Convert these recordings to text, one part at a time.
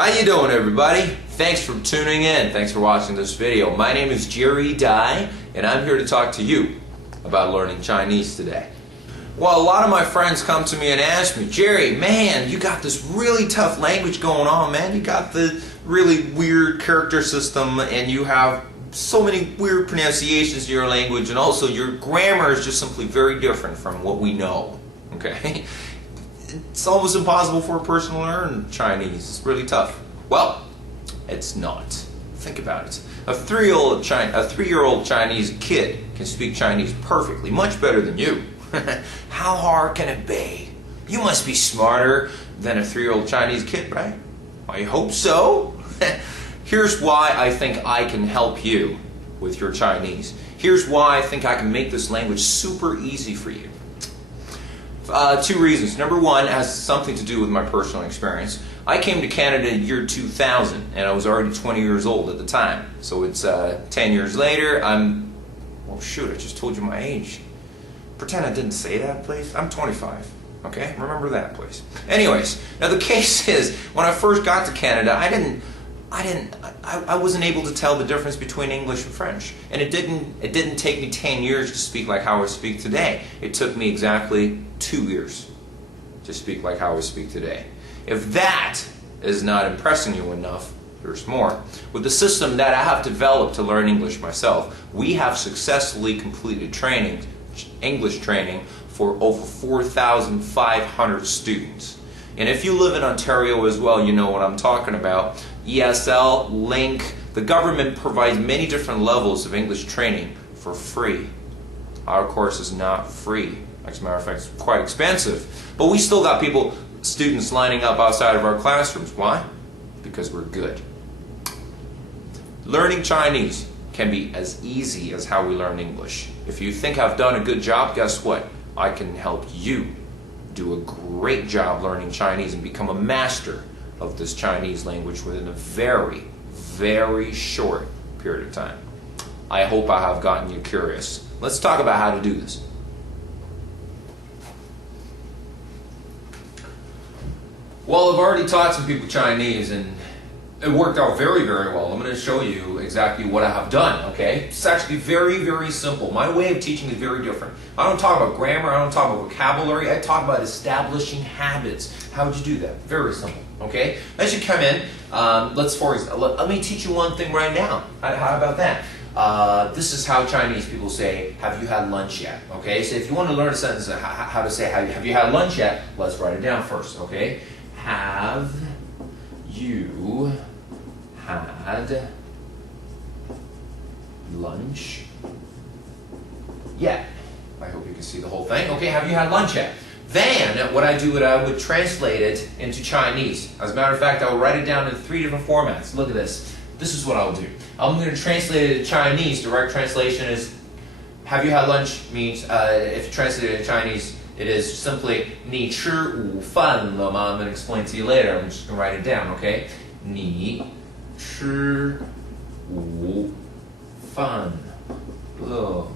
How you doing, everybody? Thanks for tuning in. Thanks for watching this video. My name is Jerry Dai, and I'm here to talk to you about learning Chinese today. Well, a lot of my friends come to me and ask me, Jerry, man, you got this really tough language going on, man. You got the really weird character system, and you have so many weird pronunciations in your language, and also your grammar is just simply very different from what we know. Okay? It's almost impossible for a person to learn Chinese. It's really tough. Well, it's not. Think about it. A three-year-old Chinese kid can speak Chinese perfectly, much better than you. How hard can it be? You must be smarter than a 3-year-old Chinese kid, right? I hope so. Here's why I think I can help you with your Chinese. Here's why I think I can make this language super easy for you. Two reasons. Number one has something to do with my personal experience. I came to Canada in the year 2000, and I was already 20 years old at the time. So it's 10 years later. Well, shoot, I just told you my age. Pretend I didn't say that, please. I'm 25. Okay? Remember that, please. Anyways, now the case is, when I first got to Canada, I wasn't able to tell the difference between English and French. And it didn't take me 10 years to speak like how I speak today. It took me exactly 2 years to speak like how I speak today. If that is not impressing you enough, there's more. With the system that I have developed to learn English myself, we have successfully completed English training for over 4,500 students. And if you live in Ontario as well, you know what I'm talking about. ESL, Link, the government provides many different levels of English training for free. Our course is not free. As a matter of fact, it's quite expensive. But we still got students lining up outside of our classrooms. Why? Because we're good. Learning Chinese can be as easy as how we learn English. If you think I've done a good job, guess what? I can help you do a great job learning Chinese and become a master of this Chinese language within a very, very short period of time. I hope I have gotten you curious. Let's talk about how to do this. Well, I've already taught some people Chinese, and it worked out very, very well. I'm going to show you exactly what I have done, okay? It's actually very, very simple. My way of teaching is very different. I don't talk about grammar, I don't talk about vocabulary, I talk about establishing habits. How would you do that? Very simple, okay? As you come in, let me teach you one thing right now. How about that? This is how Chinese people say, have you had lunch yet? Okay, so if you want to learn a sentence, how to say, have you had lunch yet? Let's write it down first, okay? Have you had lunch yet? I hope you can see the whole thing. Okay, have you had lunch yet? Then what I do is I would translate it into Chinese. As a matter of fact, I will write it down in 3 different formats. Look at this. This is what I'll do. I'm going to translate it to Chinese. Direct translation is, have you had lunch means, if you translate it in Chinese, it is simply, 你吃午饭了吗? I'm going to explain to you later. I'm just going to write it down, okay? 你吃午饭了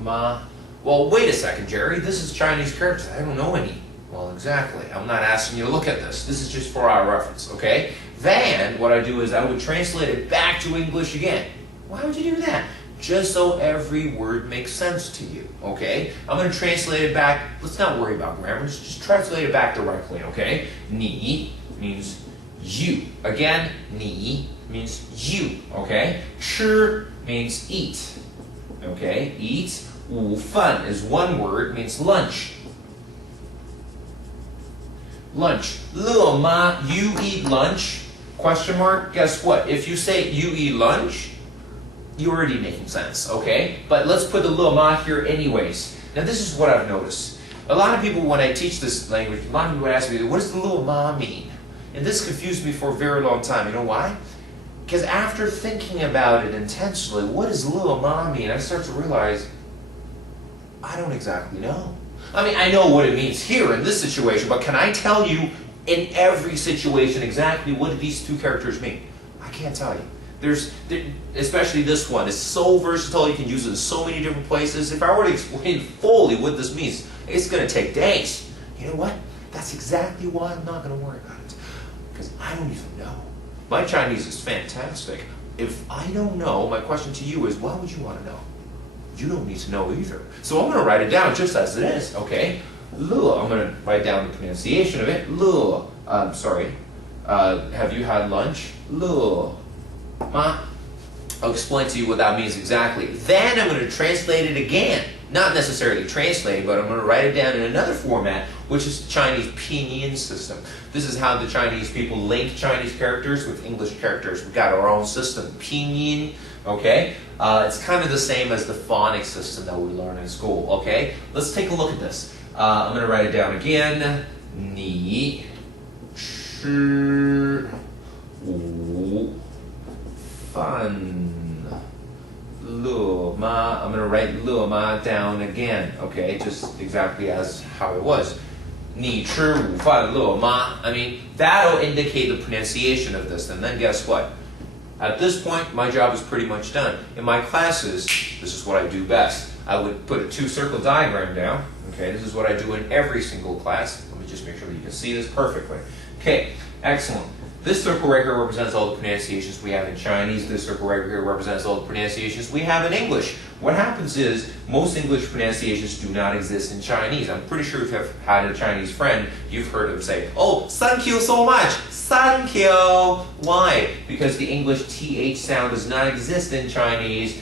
吗? Well, wait a second, Jerry. This is Chinese characters. I don't know any. Well, exactly. I'm not asking you to look at this. This is just for our reference, okay? Then, what I do is I would translate it back to English again. Why would you do that? Just so every word makes sense to you, okay? I'm going to translate it back. Let's not worry about grammar. Just translate it back directly, okay? 你 means you. Again, 你 means you, okay? 吃 means eat, okay? Eat. 午饭 is one word, means lunch. Lunch. 乐吗? You eat lunch? Question mark? Guess what? If you say you eat lunch, you're already making sense, okay? But let's put the 乐吗 here anyways. Now this is what I've noticed. A lot of people, when I teach this language, a lot of people ask me, what does the 乐吗 mean? And this confused me for a very long time. You know why? Because after thinking about it intensely, what does 乐吗 mean? I start to realize, I don't exactly know. I mean, I know what it means here in this situation, but can I tell you in every situation exactly what do these two characters mean? I can't tell you. Especially this one. It's so versatile, you can use it in so many different places. If I were to explain fully what this means, it's going to take days. You know what? That's exactly why I'm not going to worry about it. Because I don't don't even know. My Chinese is fantastic. If I don't know, my question to you is, why would you want to know? You don't need to know either. So I'm going to write it down just as it is, okay? Luo, I'm going to write down the pronunciation of it. Luo, have you had lunch? Luo, ma. I'll explain to you what that means exactly. Then I'm going to translate it again. Not necessarily translate, but I'm going to write it down in another format, which is the Chinese pinyin system. This is how the Chinese people link Chinese characters with English characters. We've got our own system, pinyin, okay? It's kind of the same as the phonics system that we learn in school, okay? Let's take a look at this. I'm going to write it down again. 你吃午饭了吗? I'm going to write 了吗 down again, okay? Just exactly as how it was. 你吃午饭了吗? I mean, that'll indicate the pronunciation of this. And then guess what? At this point, my job is pretty much done. In my classes, this is what I do best. I would put a two-circle diagram down. Okay, this is what I do in every single class. Let me just make sure that you can see this perfectly. Okay, excellent. This circle right here represents all the pronunciations we have in Chinese. This circle right here represents all the pronunciations we have in English. What happens is, most English pronunciations do not exist in Chinese. I'm pretty sure if you've had a Chinese friend, you've heard them say, oh, thank you so much, thank you. Why? Because the English TH sound does not exist in Chinese.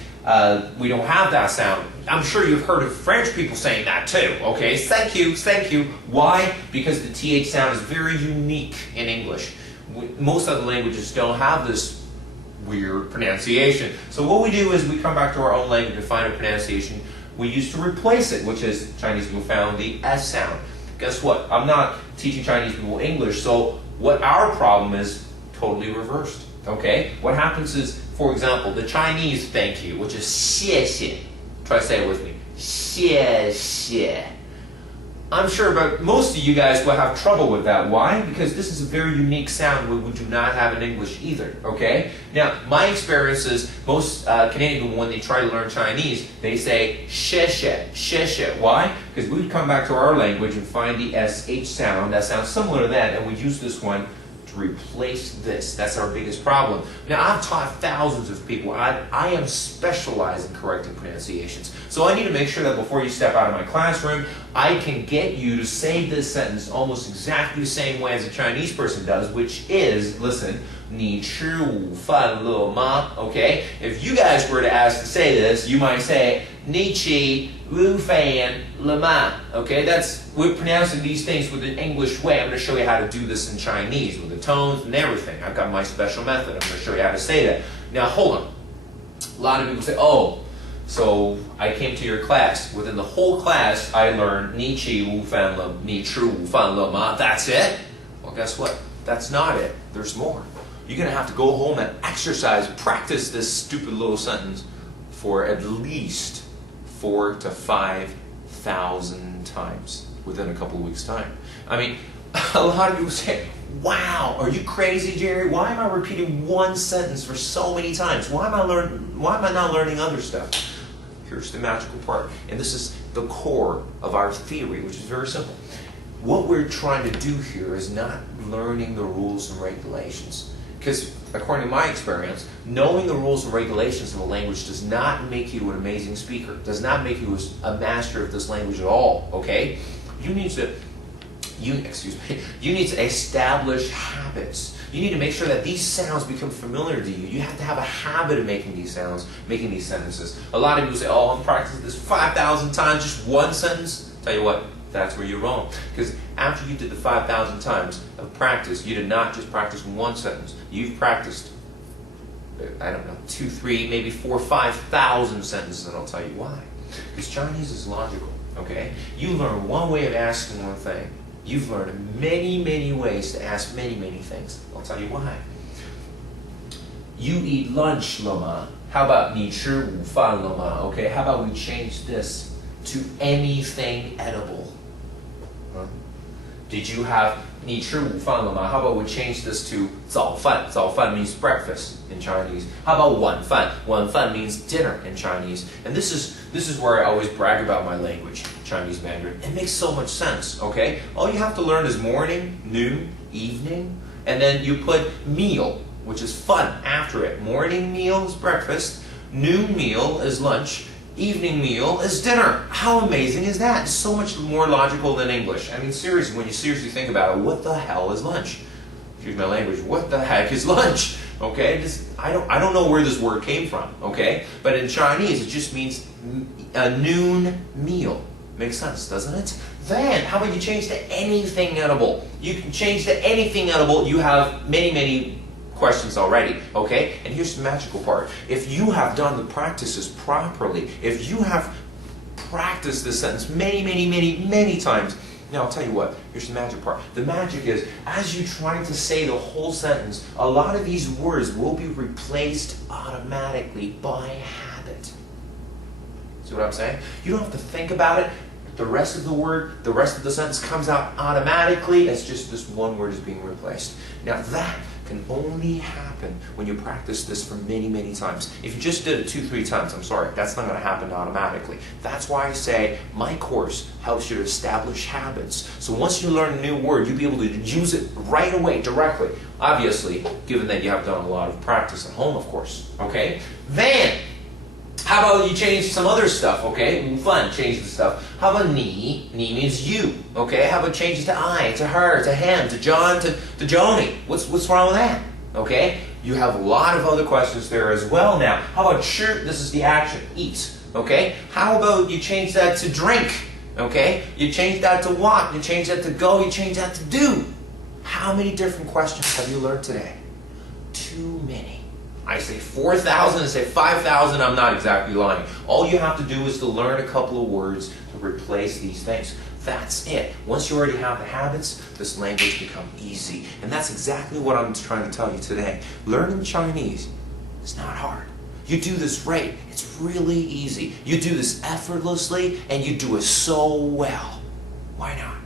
We don't have that sound. I'm sure you've heard of French people saying that too, okay? Thank you, thank you. Why? Because the TH sound is very unique in English. Most other languages don't have this weird pronunciation. So what we do is we come back to our own language and find a pronunciation we used to replace it, which is Chinese people found the S sound. Guess what? I'm not teaching Chinese people English, so what our problem is totally reversed, okay? What happens is, for example, the Chinese thank you, which is 谢谢. Try to say it with me. 谢谢. I'm sure but most of you guys will have trouble with that. Why? Because this is a very unique sound we do not have in English either, okay? Now, my experience is most Canadian people, when they try to learn Chinese, they say 谢谢, 谢谢. Why? Because we would come back to our language and find the SH sound that sounds similar to that, and we use this one to replace this. That's our biggest problem. Now, I've taught thousands of people. I am specialized in correcting pronunciations. So I need to make sure that before you step out of my classroom, I can get you to say this sentence almost exactly the same way as a Chinese person does, which is, listen, 你吃午饭了吗? Okay? If you guys were to ask to say this, you might say, 你吃午饭了吗? Okay? We're pronouncing these things with an English way. I'm going to show you how to do this in Chinese with the tones and everything. I've got my special method. I'm going to show you how to say that. Now, hold on. A lot of people say, oh, so I came to your class. Within the whole class, I learned 你吃午饭了, 你吃午饭了吗? That's it? Well, guess what? That's not it. There's more. You're going to have to go home and exercise, practice this stupid little sentence for at least 4,000 to 5,000 times within a couple of weeks' time. I mean, a lot of people say, wow, are you crazy, Jerry? Why am I repeating one sentence for so many times? Why am I not learning other stuff? Here's the magical part, and this is the core of our theory, which is very simple. What we're trying to do here is not learning the rules and regulations. Because according to my experience, knowing the rules and regulations of a language does not make you an amazing speaker, does not make you a master of this language at all, okay? You need to establish habits. You need to make sure that these sounds become familiar to you. You have to have a habit of making these sounds, making these sentences. A lot of people say, oh, I'm practicing this 5,000 times, just one sentence. Tell you what, that's where you're wrong. Because after you did the 5,000 times of practice, you did not just practice one sentence. You've practiced, I don't know, 2, 3, maybe 4, 5,000 sentences, and I'll tell you why. Because Chinese is logical, okay? You learn one way of asking one thing. You've learned many, many ways to ask many, many things. I'll tell you why. You eat lunch, Loma. How about 你吃午饭了吗? Okay, how about we change this to anything edible? Huh? Did you have 你吃午饭了吗? How about we change this to 早饭? 早饭 means breakfast in Chinese. How about 晚饭? 晚饭 means dinner in Chinese. And this is where I always brag about my language, Chinese Mandarin. It makes so much sense, okay? All you have to learn is morning, noon, evening, and then you put meal, which is fun, after it. Morning meal is breakfast, noon meal is lunch, evening meal is dinner. How amazing is that? It's so much more logical than English. I mean, seriously, when you seriously think about it, what the hell is lunch? Excuse my language, what the heck is lunch? Okay, I don't know where this word came from, okay? But in Chinese, it just means a noon meal. Makes sense, doesn't it? Then, how about you change to anything edible? You can change to anything edible. You have many questions already, okay? And here's the magical part. If you have done the practices properly, if you have practiced this sentence many times, now I'll tell you what, here's the magic part. The magic is, as you try to say the whole sentence, a lot of these words will be replaced automatically by habit. See what I'm saying? You don't have to think about it. The rest of the word, the rest of the sentence comes out automatically. It's just this one word is being replaced. Now that can only happen when you practice this for many times. If you just did it 2-3 times, I'm sorry, that's not going to happen automatically. That's why I say my course helps you to establish habits. So once you learn a new word, you'll be able to use it right away, directly. Obviously, given that you have done a lot of practice at home, of course. Okay? Then, how about you change some other stuff, okay? Fun, change the stuff. How about ni? Ni means you, okay? How about change it to I, to her, to him, to John, to Joni? What's wrong with that, okay? You have a lot of other questions there as well now. How about shirt? This is the action, eat, okay? How about you change that to drink, okay? You change that to walk, you change that to go, you change that to do. How many different questions have you learned today? Too many. I say 4,000, I say 5,000, I'm not exactly lying. All you have to do is to learn a couple of words to replace these things. That's it. Once you already have the habits, this language becomes easy. And that's exactly what I'm trying to tell you today. Learning Chinese is not hard. You do this right, it's really easy. You do this effortlessly, and you do it so well. Why not?